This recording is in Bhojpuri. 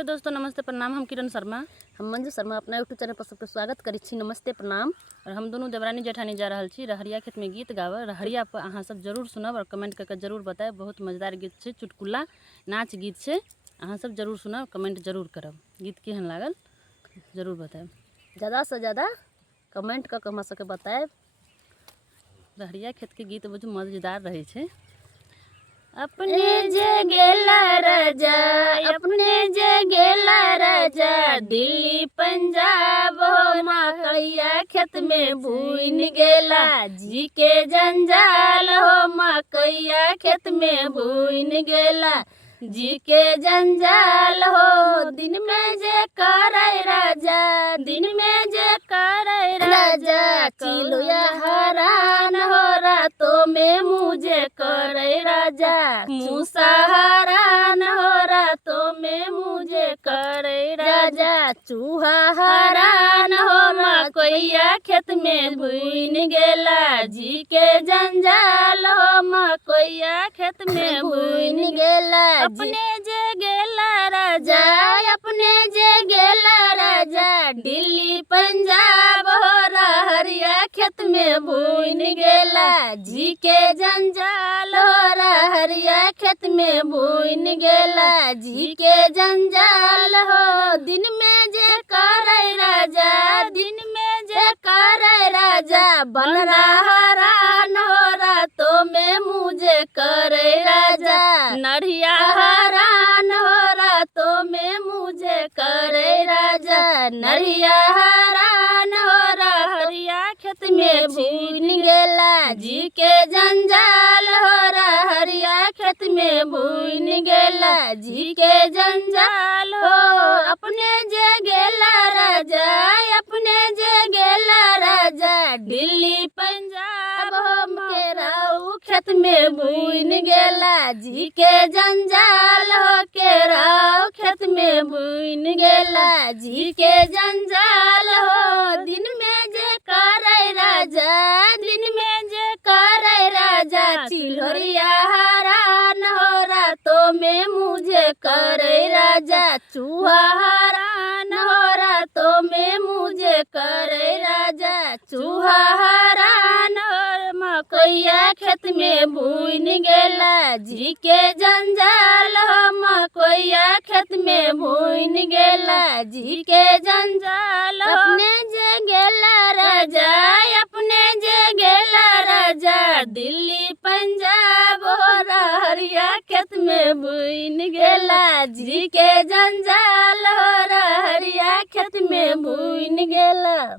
दोस्तों नमस्ते प्रणाम। हम किरण शर्मा हम मंजू शर्मा अपना यूट्यूब चैनल पर सबके स्वागत करी छी। नमस्ते प्रणाम। और हम दोनों देवरानी जेठानी जा रहल छी रहरिया खेत में गीत गावे। रहरिया पर अहाँ सब जरूर सुनब और कमेंट करके जरूर बताएब। बहुत मजेदार गीत छे, चुटकुला नाच गीत छे। अहाँ सब जरूर सुनब, कमेंट जरूर करब। गीत केहन लागल जरूर बताएब। ज़्यादा से ज़्यादा कमेंट करके हमरा सबके बताएब। रहरिया खेत के गीत बहुत मजेदार रहे छे। अपने जे गेला राजा, अपने जे गेला राजा, दिल्ली पंजाब हो मकैया खेत में भून गेला। जी के जंजाल हो मकैया खेत में भून गेला। जी के जंजाल हो दिन में जे करे राजा, दिन में जे करे राजा, चिलुया हरान हो रातों में मुझे करे राजा। मूसा हरान हो रातों में मुझे करे राजा। चूहा हरान हो मकैया खेत में भून गेला। जी के जंजाल हो मकैया खेत में भून गेला। अपने जे गेला राजा, अपने जे गेला राजा, दिल्ली पंजाब हो रहरिया खेत में भून गेला। जी के जंजाल हो रहरिया खेत में भून गेला। जी के जंजाल हो दिन में जे करे राजा, दिन में जे करे राजा, बनरा हरान हो रातों में मुझे करे राजा। नढ़िया हरान हो रातों में मुझे करे राजा। नढ़िया हरान हो रहरिया खेत में भून गेला। जी के जंजाल हो रहरिया खेत में भून गेला। जी के जंजाल हो अपने जे गेला राजा, अपने जे गेला राजा, दिल्ली पंजाब हो केराऊ खेत में भून गेला। जी के जंजाल हो केराऊ खेत में भून गेला। जी के जंजाल हो दिन में जे करे राजा, दिन में जे करे राजा, चिल्हरिया हरान हो रातों में मुझे करे राजा। चूहा हरान हो रातों में मुझे करे राजा। चूहा हरान हो मकैया खेत में भून गेला। जी के जंजाल हो मकैया खेत में भून गेला। जी के जंजाल हो अपने जे गेला राजा, अपने जे गेला राजा, दिल्ली पंजाब हो रहरिया खेत में भून गेला। जी के जंजाल हो रहरिया खेत में भून गेला।